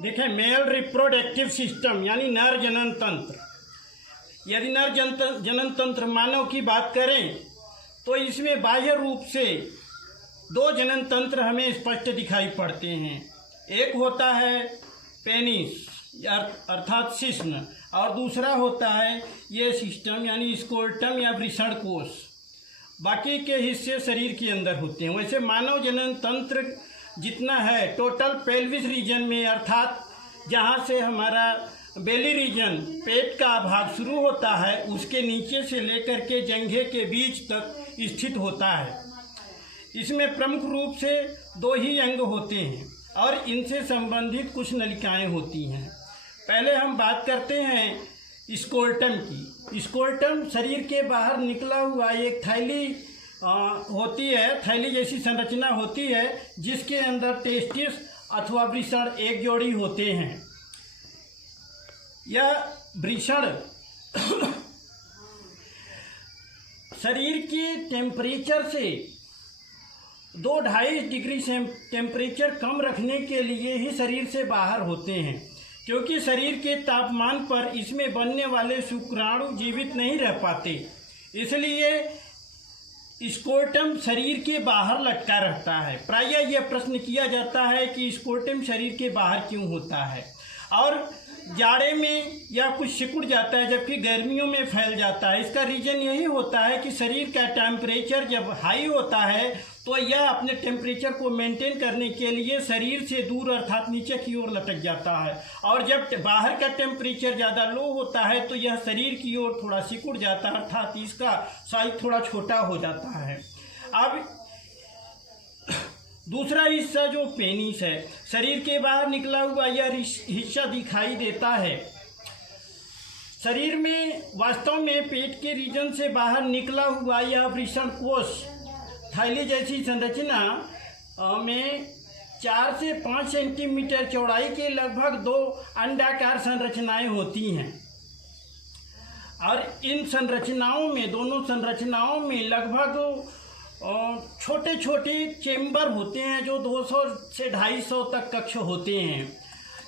देखें, male reproductive system यानी नर जनन तंत्र। यदि नर जनन तंत्र मानव की बात करें तो इसमें बाह्य रूप से दो जनन तंत्र हमें स्पष्ट दिखाई पड़ते हैं। एक होता है पेनिस अर्थात शिश्न, और दूसरा होता है ये सिस्टम यानी स्कोर्टम या वृषण कोश। बाकी के हिस्से शरीर के अंदर होते हैं। वैसे मानव जनन तंत्र जितना है टोटल पेल्विस रीजन में, अर्थात जहाँ से हमारा बेली रीजन पेट का भाग शुरू होता है उसके नीचे से लेकर के जंघे के बीच तक स्थित होता है। इसमें प्रमुख रूप से दो ही अंग होते हैं और इनसे संबंधित कुछ नलिकाएं होती हैं। पहले हम बात करते हैं स्कोर्टम की। स्कोर्टम शरीर के बाहर निकला हुआ एक थैली होती है, थैली जैसी संरचना होती है जिसके अंदर टेस्टिस अथवा वृषण एक जोड़ी होते हैं। यह वृषण शरीर के टेम्परेचर से 2-2.5 डिग्री से टेम्परेचर कम रखने के लिए ही शरीर से बाहर होते हैं, क्योंकि शरीर के तापमान पर इसमें बनने वाले शुक्राणु जीवित नहीं रह पाते। इसलिए स्कोर्टम शरीर के बाहर लटका रहता है। प्रायः यह प्रश्न किया जाता है कि स्कोर्टम शरीर के बाहर क्यों होता है, और जाड़े में यह कुछ सिकुड़ जाता है जबकि गर्मियों में फैल जाता है। इसका रीज़न यही होता है कि शरीर का टेम्परेचर जब हाई होता है तो यह अपने टेम्परेचर को मेंटेन करने के लिए शरीर से दूर अर्थात नीचे की ओर लटक जाता है, और जब बाहर का टेम्परेचर ज़्यादा लो होता है तो यह शरीर की ओर थोड़ा सिकुड़ जाता है, अर्थात इसका साइज थोड़ा छोटा हो जाता है। अब दूसरा हिस्सा जो पेनिस है, शरीर के बाहर निकला हुआ यह हिस्सा दिखाई देता है। शरीर में वास्तव में पेट के रीजन से बाहर निकला हुआ यह वृषण कोश थैली जैसी संरचना में 4 से 5 सेंटीमीटर चौड़ाई के लगभग 2 अंडाकार संरचनाएं होती हैं, और इन संरचनाओं में, दोनों संरचनाओं में लगभग छोटे छोटे चेम्बर होते हैं जो 200 से 250 तक कक्ष होते हैं।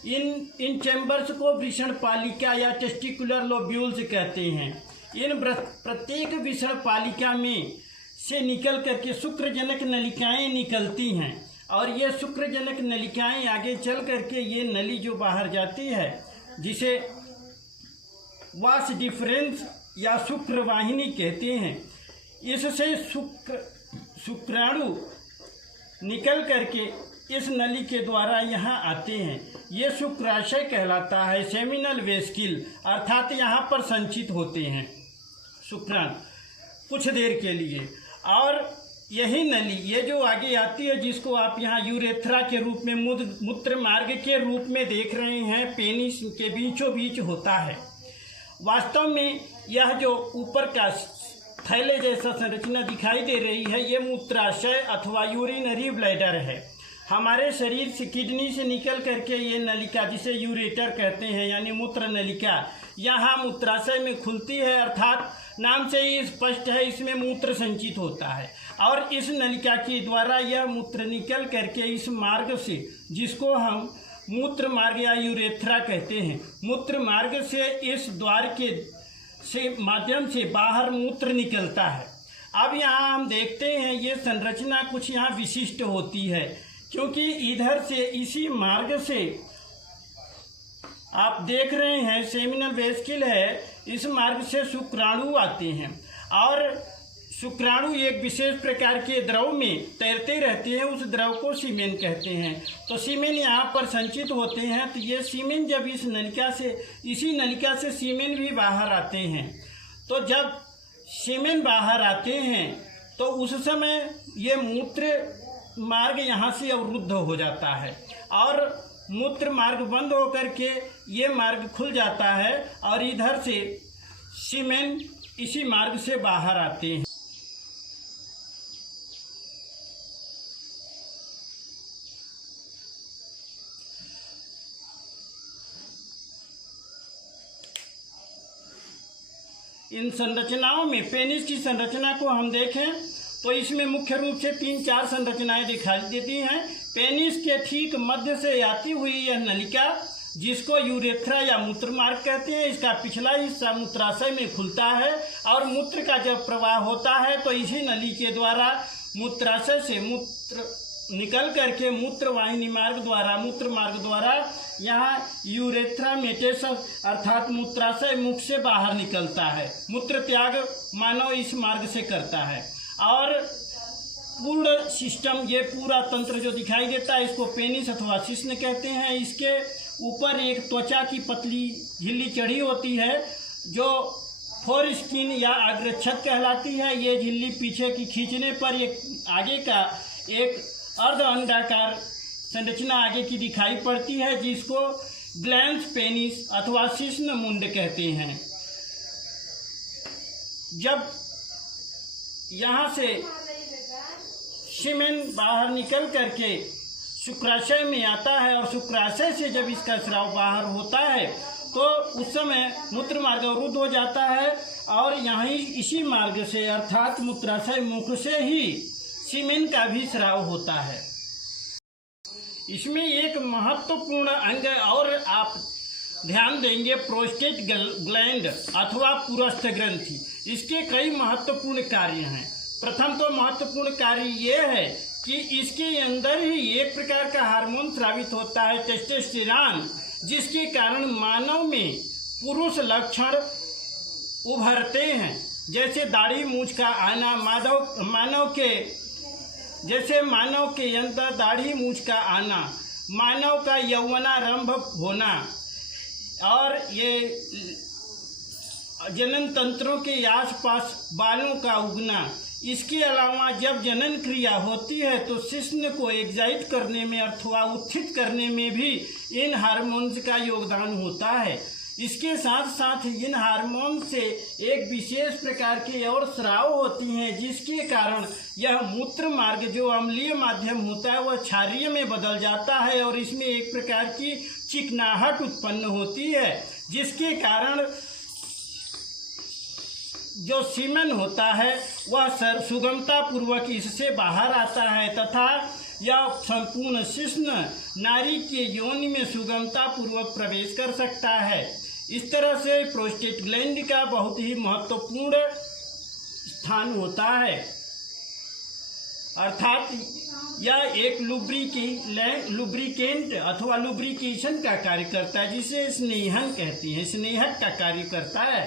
इन चेम्बर्स को वृषण पालिका या टेस्टिकुलर लोब्यूल्स कहते हैं। इन प्रत्येक वृषण पालिका में से निकल करके शुक्रजनक नलिकाएं निकलती हैं, और ये शुक्रजनक नलिकाएं आगे चल करके ये नली जो बाहर जाती है जिसे वास डिफरेंस या शुक्रवाहिनी कहते हैं, इससे शुक्राणु निकल करके इस नली के द्वारा यहाँ आते हैं। ये शुक्राशय कहलाता है, सेमिनल वेस्किल, अर्थात यहाँ पर संचित होते हैं शुक्राणु कुछ देर के लिए। और यही नली ये जो आगे आती है जिसको आप यहाँ यूरेथ्रा के रूप में, मूत्र मार्ग के रूप में देख रहे हैं, पेनिस के बीचों बीच होता है। वास्तव में यह जो ऊपर का थैले जैसा संरचना दिखाई दे रही है ये मूत्राशय अथवा यूरिनरी ब्लैडर है। हमारे शरीर से किडनी से निकल करके ये नलिका जिसे यूरेटर कहते हैं यानी मूत्र नलिका यहाँ मूत्राशय में खुलती है, अर्थात नाम से ही स्पष्ट है इसमें मूत्र संचित होता है, और इस नलिका के द्वारा यह मूत्र निकल करके इस मार्ग से, जिसको हम मूत्र मार्ग या यूरेथ्रा कहते हैं, मूत्र मार्ग से इस द्वार के माध्यम से बाहर मूत्र निकलता है। अब यहाँ हम देखते हैं ये संरचना कुछ यहाँ विशिष्ट होती है, क्योंकि इधर से इसी मार्ग से आप देख रहे हैं सेमिनल वेस्किल है, इस मार्ग से शुक्राणु आते हैं, और शुक्राणु एक विशेष प्रकार के द्रव में तैरते रहते हैं, उस द्रव को सीमेन कहते हैं। तो सीमेन यहाँ पर संचित होते हैं, तो ये सीमेन जब इस नलिका से, इसी नलिका से सीमेन भी बाहर आते हैं, तो जब सीमेन बाहर आते हैं तो उस समय ये मूत्र मार्ग यहाँ से अवरुद्ध हो जाता है, और मूत्र मार्ग बंद होकर के ये मार्ग खुल जाता है, और इधर से सीमेन इसी मार्ग से बाहर आते हैं। इन संरचनाओं में पेनिस की संरचना को हम देखें तो इसमें मुख्य रूप से 3-4 संरचनाएं दिखाई देती हैं। पेनिस के ठीक मध्य से आती हुई यह नलिका, जिसको यूरेथ्रा या मूत्र मार्ग कहते हैं, इसका पिछला हिस्सा मूत्राशय में खुलता है और मूत्र का जब प्रवाह होता है तो इसी नली के द्वारा मूत्राशय से मूत्र निकल करके मूत्र मार्ग द्वारा यहाँ यूरेथ्रामेटेसस अर्थात मूत्राशय मुख से बाहर निकलता है। मूत्र त्याग मानव इस मार्ग से करता है। और पूर्ण सिस्टम, ये पूरा तंत्र जो दिखाई देता है इसको पेनिस अथवा शिश्न कहते हैं। इसके ऊपर एक त्वचा की पतली झिल्ली चढ़ी होती है जो फोर स्किन या अग्रच्छद कहलाती है। ये झिल्ली पीछे की खींचने पर एक आगे का एक अर्ध अंडाकार संरचना आगे की दिखाई पड़ती है, जिसको ग्लैंस पेनिस अथवा शिश्न मुंड कहते हैं। जब यहाँ से सीमेन बाहर निकल करके शुक्राशय में आता है और शुक्राशय से जब इसका स्राव बाहर होता है तो उस समय मूत्र मार्ग अवरुद्ध हो जाता है और यहीं इसी मार्ग से अर्थात मूत्राशय मुख से ही सीमेन का भी स्राव होता है। इसमें एक महत्वपूर्ण अंग और आप ध्यान देंगे, प्रोस्टेट ग्लैंड अथवा पुरस्थ ग्रंथि। इसके कई महत्वपूर्ण कार्य हैं। प्रथम तो महत्वपूर्ण कार्य ये है कि इसके अंदर ही एक प्रकार का हार्मोन स्रावित होता है, टेस्टोस्टेरोन, जिसके कारण मानव में पुरुष लक्षण उभरते हैं। जैसे दाढ़ी मूंछ का आना, मानव के अंदर दाढ़ी मूंछ का आना, मानव का यौवनारंभ होना और ये जनन तंत्रों के आसपास बालों का उगना। इसके अलावा जब जनन क्रिया होती है तो शिश्न को एक्साइट करने में अथवा उत्थित करने में भी इन हार्मोन्स का योगदान होता है। इसके साथ साथ इन हार्मोन से एक विशेष प्रकार के और स्राव होती हैं, जिसके कारण यह मूत्र मार्ग जो अम्लीय माध्यम होता है वह क्षारीय में बदल जाता है और इसमें एक प्रकार की चिकनाहट उत्पन्न होती है, जिसके कारण जो सीमेन होता है वह सुगमता पूर्वक इससे बाहर आता है तथा यह संपूर्ण शिश्न नारी के योनि में सुगमता पूर्वक प्रवेश कर सकता है। इस तरह से प्रोस्टेट ग्लैंड का बहुत ही महत्वपूर्ण स्थान होता है, अर्थात यह एक लुब्रिकेंट अथवा लुब्रिकेशन का कार्य करता है, जिसे स्नेहन कहते हैं, स्नेहक का कार्य करता है।